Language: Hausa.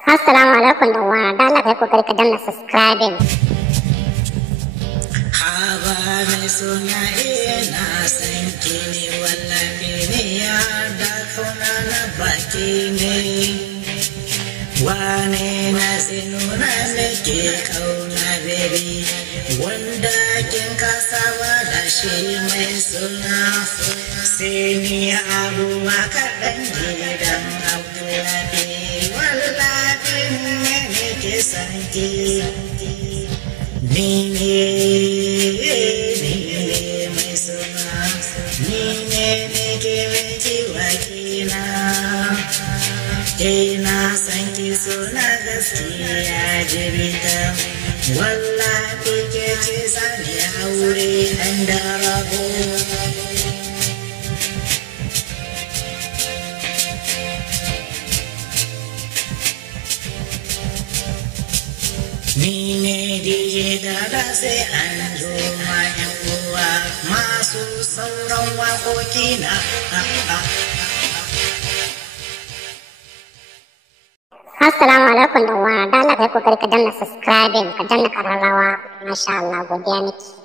Assalamu alaikum da uwa, da Allah kai kokari ka danna subscribing. Haba mai suna na san ki ne wallahi ne ya da kauna na baki ne. Wane na nuna nake kauna baby wanda kin kasawa da shi mai suna sai ni abuwa kaɗan gidan Abdullahi wallahi ne nake san ki. Ni ne mai suna ni ne nake miki wakina na san ki suna gaskiya jibita wallahi ke ce zani aure dan da rabo. Ni ne DJ da sai an zo ma yan uwa masu sauran waƙoƙi na. Assalamu alaikum da uwa, da Allah kai kokari ka danna subscribing, ka danna kararrawa. Masha Allah, godiya miki.